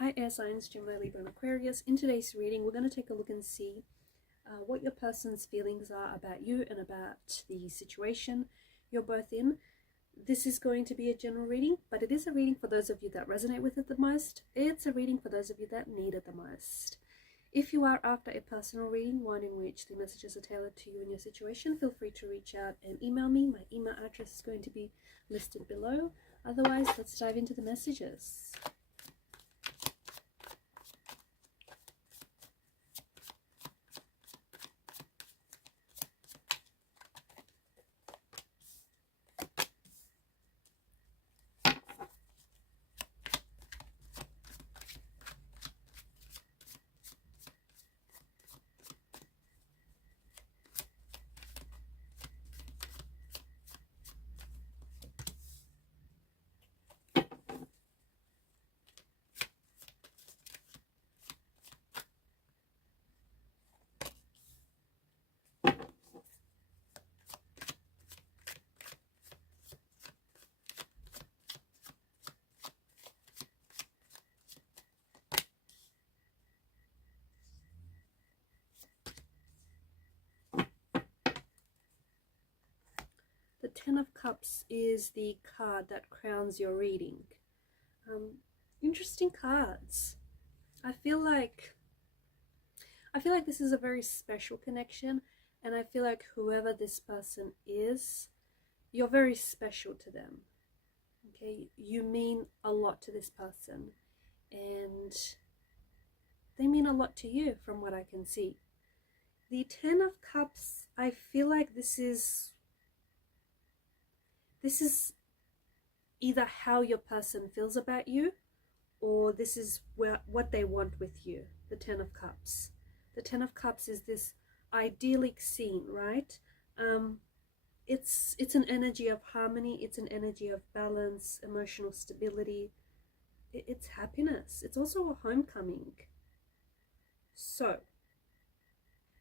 Hi air signs, Gemini, Libra and Aquarius. In today's reading, we're going to take a look and see what your person's feelings are about you and about the situation you're both in. This is going to be a general reading, but it is a reading for those of you that resonate with it the most. It's a reading for those of you that need it the most. If you are after a personal reading, one in which the messages are tailored to you and your situation, feel free to reach out and email me. My email address is going to be listed below. Otherwise, let's dive into the messages. The Ten of Cups is the card that crowns your reading. Interesting cards. I feel like this is a very special connection, and I feel like whoever this person is, you're very special to them. Okay, you mean a lot to this person, and they mean a lot to you from what I can see. The Ten of Cups, I feel like this is either how your person feels about you, or this is what they want with you. The Ten of Cups. The Ten of Cups is this idyllic scene, right? It's an energy of harmony. It's an energy of balance, emotional stability. It's happiness. It's also a homecoming. So,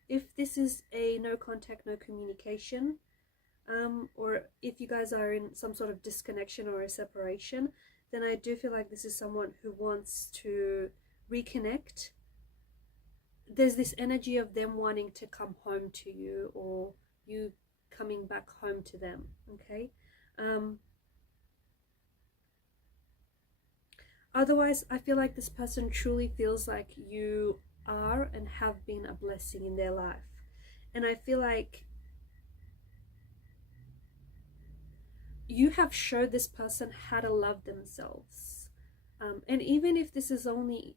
if this is a no contact, no communication, or if you guys are in some sort of disconnection or a separation, then I do feel like this is someone who wants to reconnect. There's this energy of them wanting to come home to you, or you coming back home to them, okay? Otherwise, I feel like this person truly feels like you are and have been a blessing in their life. And I feel like you have showed this person how to love themselves. And even if this is only,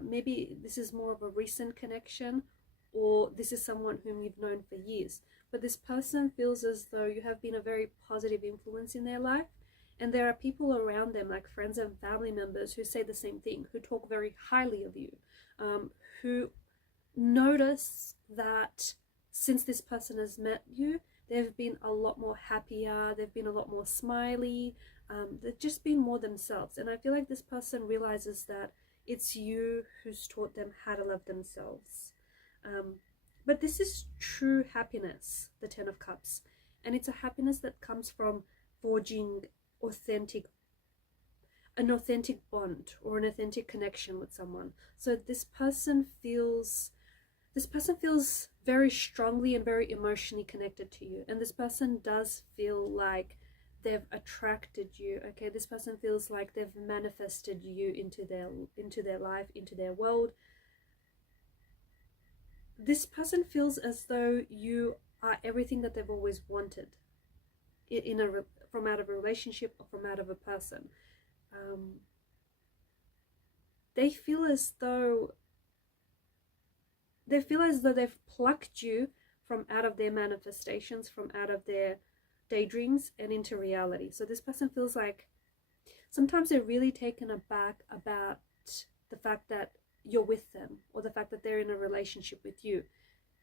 maybe this is more of a recent connection, or this is someone whom you've known for years, but this person feels as though you have been a very positive influence in their life. And there are people around them, like friends and family members, who say the same thing, who talk very highly of you, who notice that since this person has met you, they've been a lot more happier, they've been a lot more smiley, they've just been more themselves. And I feel like this person realizes that it's you who's taught them how to love themselves. But this is true happiness, the Ten of Cups. And it's a happiness that comes from forging an authentic bond or an authentic connection with someone. So this person feels very strongly and very emotionally connected to you, and this person does feel like they've attracted you. Okay, this person feels like they've manifested you into their life, into their world. This person feels as though you are everything that they've always wanted from out of a relationship or from out of a person. They feel as though they've plucked you from out of their manifestations, from out of their daydreams and into reality. So this person feels like sometimes they're really taken aback about the fact that you're with them, or the fact that they're in a relationship with you.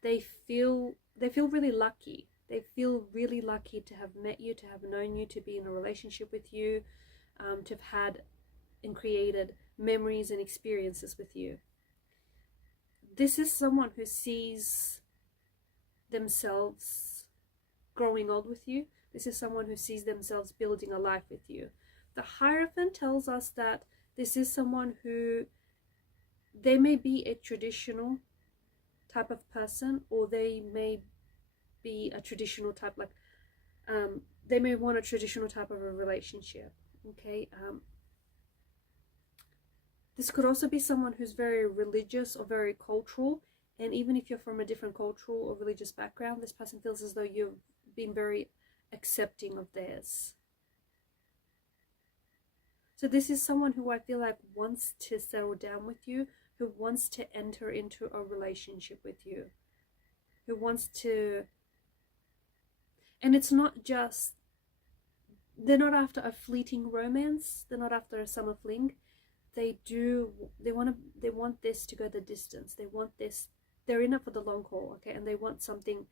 They feel really lucky. They feel really lucky to have met you, to have known you, to be in a relationship with you, to have had and created memories and experiences with you. This is someone who sees themselves growing old with you. This is someone who sees themselves building a life with you. The Hierophant tells us that this is someone who They may be a traditional type of person, or they may be a traditional type, like they may want a traditional type of a relationship. Okay, this could also be someone who's very religious or very cultural, and even if you're from a different cultural or religious background, this person feels as though you've been very accepting of theirs. So this is someone who I feel like wants to settle down with you, who wants to enter into a relationship with you, who wants to, and it's not just, they're not after a fleeting romance, they're not after a summer fling. They want this to go the distance. They want this, they're in it for the long haul, okay? And they want something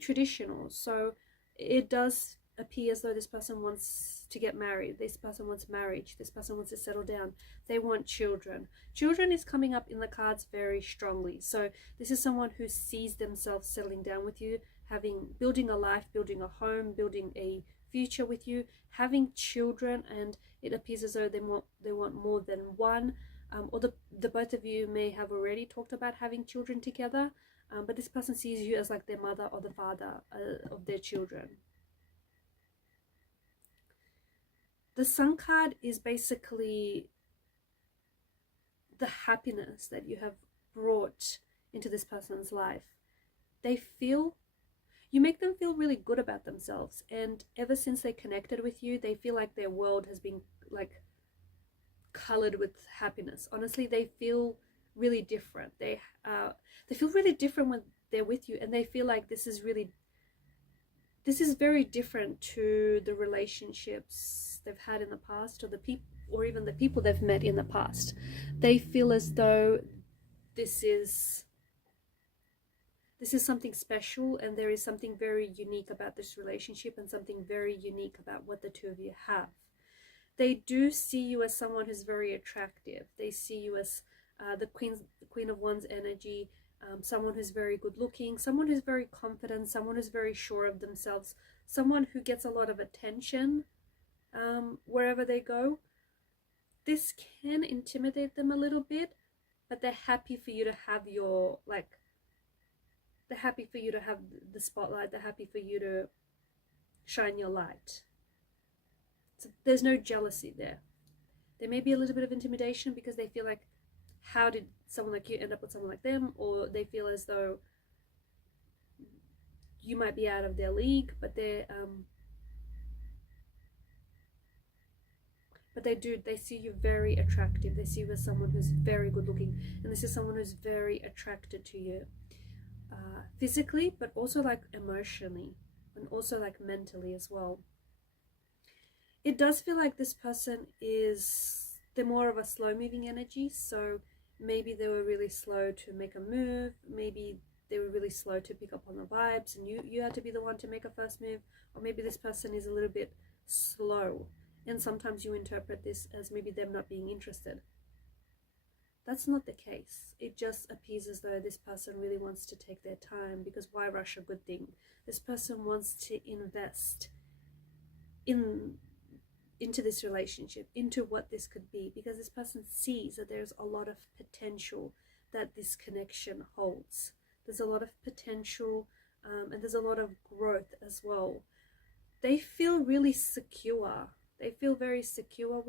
traditional. So it does appear as though this person wants to get married, this person wants marriage, this person wants to settle down, they want children. Children is coming up in the cards very strongly. So this is someone who sees themselves settling down with you, building a life, building a home, building a future with you, having children, and it appears as though they want more than one, or the both of you may have already talked about having children together, but this person sees you as like their mother or the father of their children. The Sun card is basically the happiness that you have brought into this person's life. You make them feel really good about themselves, and ever since they connected with you, they feel like their world has been like colored with happiness. Honestly, they feel really different. They feel really different when they're with you, and they feel like this is very different to the relationships they've had in the past, or even the people they've met in the past. They feel as though this is something special, and there is something very unique about this relationship, and something very unique about what the two of you have. They do see you as someone who's very attractive. They see you as the Queen of Wands energy, someone who's very good looking, someone who's very confident, someone who's very sure of themselves, someone who gets a lot of attention wherever they go. This can intimidate them a little bit, but they're happy for you to have they're happy for you to have the spotlight. They're happy for you to shine your light. So there's no jealousy there. There may be a little bit of intimidation because they feel like, how did someone like you end up with someone like them? Or they feel as though you might be out of their league, but they see you very attractive. They see you as someone who's very good looking, and this is someone who's very attracted to you. Physically, but also like emotionally, and also like mentally as well. It does feel like this person they're more of a slow moving energy, so maybe they were really slow to make a move, maybe they were really slow to pick up on the vibes, and you had to be the one to make a first move, or maybe this person is a little bit slow, and sometimes you interpret this as maybe them not being interested. That's not the case. It just appears as though this person really wants to take their time, because why rush a good thing? This person wants to invest into this relationship, into what this could be, because this person sees that there's a lot of potential that this connection holds. There's a lot of potential, and there's a lot of growth as well. They feel really secure. They feel very secure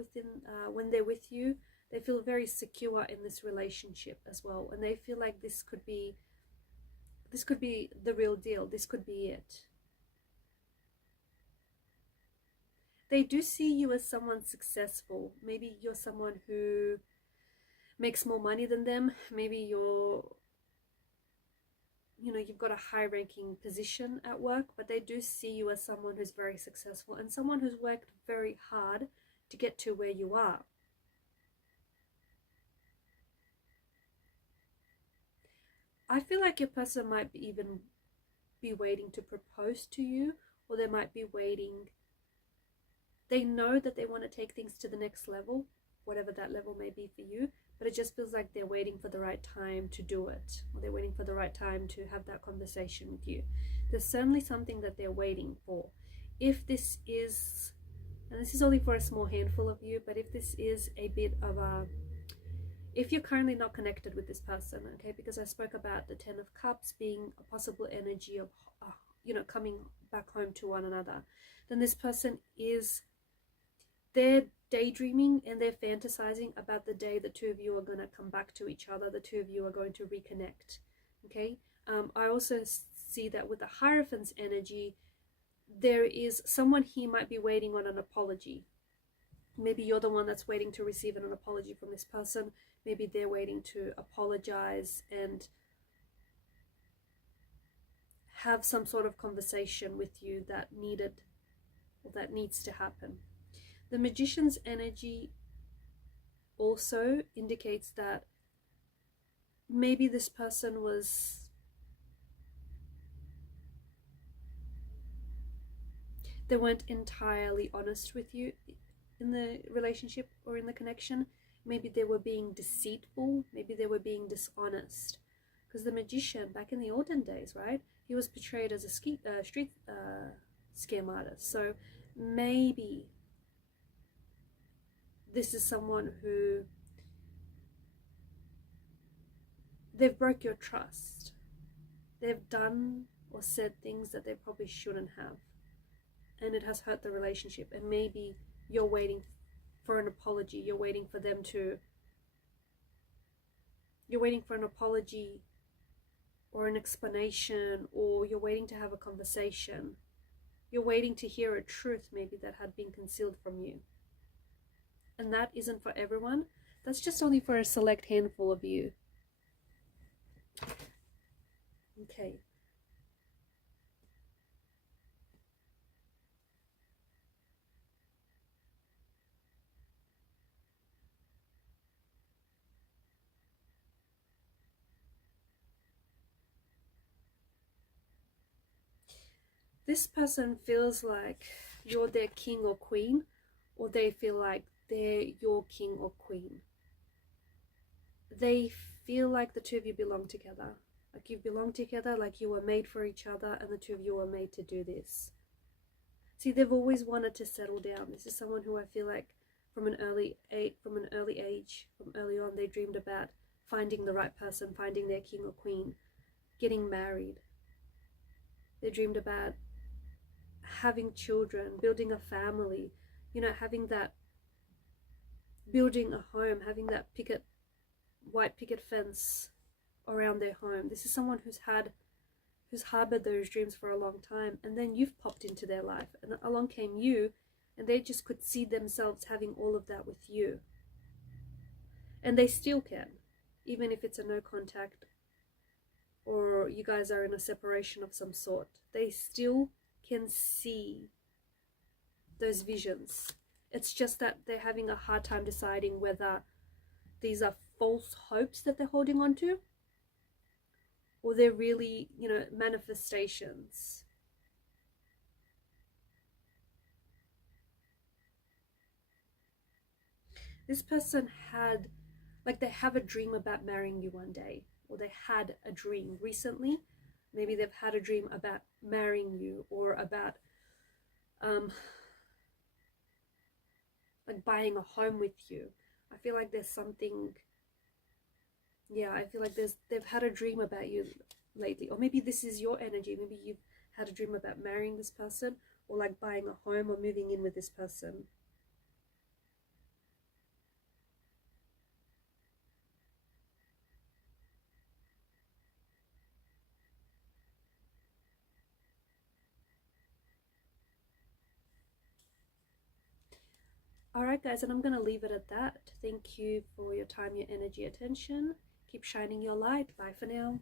when they're with you. They feel very secure in this relationship as well, and they feel like this could be the real deal. This could be it. They do see you as someone successful. Maybe you're someone who makes more money than them. Maybe you've got a high-ranking position at work, but they do see you as someone who's very successful and someone who's worked very hard to get to where you are. I feel like your person might even be waiting to propose to you, or they might be waiting. They know that they want to take things to the next level, whatever that level may be for you, but it just feels like they're waiting for the right time to do it, or they're waiting for the right time to have that conversation with you. There's certainly something that they're waiting for. If this is, and this is only for a small handful of you, but if this is a bit of a, if you're currently not connected with this person, okay, because I spoke about the 10 of Cups being a possible energy of, coming back home to one another, then this person they're daydreaming and they're fantasizing about the day the two of you are going to come back to each other, the two of you are going to reconnect, okay? I also see that with the Hierophant's energy, there is someone here might be waiting on an apology. Maybe you're the one that's waiting to receive an apology from this person. Maybe they're waiting to apologize and have some sort of conversation with you that needs to happen. The Magician's energy also indicates that maybe this person they weren't entirely honest with you in the relationship or in the connection. Maybe they were being deceitful, maybe they were being dishonest. Because the Magician, back in the olden days, right, he was portrayed as a street scam artist. So maybe this is someone who, they've broke your trust. They've done or said things that they probably shouldn't have. And it has hurt the relationship. And maybe you're waiting for an apology. You're waiting for an apology or an explanation, or you're waiting to have a conversation. You're waiting to hear a truth maybe that had been concealed from you. And that isn't for everyone. That's just only for a select handful of you. Okay. This person feels like you're their king or queen, or they feel like they're your king or queen. They feel like the two of you belong together. Like you belong together, like you were made for each other, and the two of you were made to do this. See, they've always wanted to settle down. This is someone who I feel like from an early age, from early on, they dreamed about finding the right person, finding their king or queen, getting married. They dreamed about having children, building a family, having that, building a home, having that white picket fence around their home. This is someone who's harbored those dreams for a long time, and then you've popped into their life, and along came you, and they just could see themselves having all of that with you. And they still can, even if it's a no contact or you guys are in a separation of some sort. They still can see those visions. It's just that they're having a hard time deciding whether these are false hopes that they're holding on to, or they're really, manifestations. This person they have a dream about marrying you one day, or they had a dream recently. Maybe they've had a dream about marrying you, or about like buying a home with you. I feel like there's something, I feel like they've had a dream about you lately. Or maybe this is your energy. Maybe you've had a dream about marrying this person, or like buying a home or moving in with this person. Alright guys, and I'm going to leave it at that. Thank you for your time, your energy, attention. Keep shining your light. Bye for now.